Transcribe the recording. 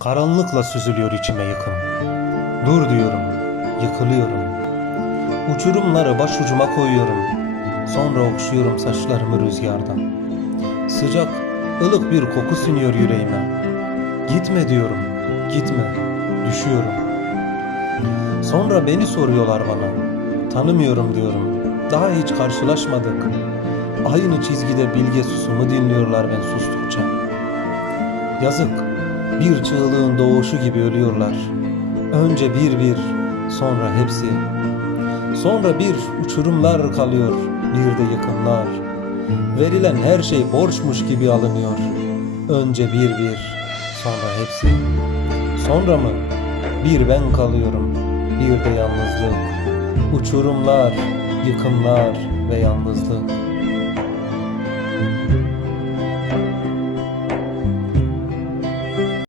Karanlıkla süzülüyor içime yıkım. Dur diyorum, yıkılıyorum. Uçurumları başucuma koyuyorum. Sonra okşuyorum saçlarımı rüzgardan. Sıcak, ılık bir koku siniyor yüreğime. Gitme diyorum, gitme, düşüyorum. Sonra beni soruyorlar bana. Tanımıyorum diyorum. Daha hiç karşılaşmadık. Aynı çizgide bilge susumu dinliyorlar ben sustukça. Yazık, bir çığlığın doğuşu gibi ölüyorlar. Önce bir bir, sonra hepsi. Sonra bir uçurumlar kalıyor, bir de yıkımlar. Verilen her şey borçmuş gibi alınıyor. Önce bir bir, sonra hepsi. Sonra mı? Bir ben kalıyorum, bir de yalnızlık. Uçurumlar, yıkımlar ve yalnızlık.